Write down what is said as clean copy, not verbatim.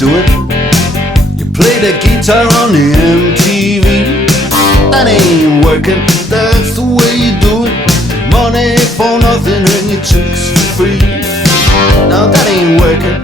do it. You play the guitar on the MTV. That ain't working, that's the way you do it. Money for nothing and your chicks for free. Now that ain't working,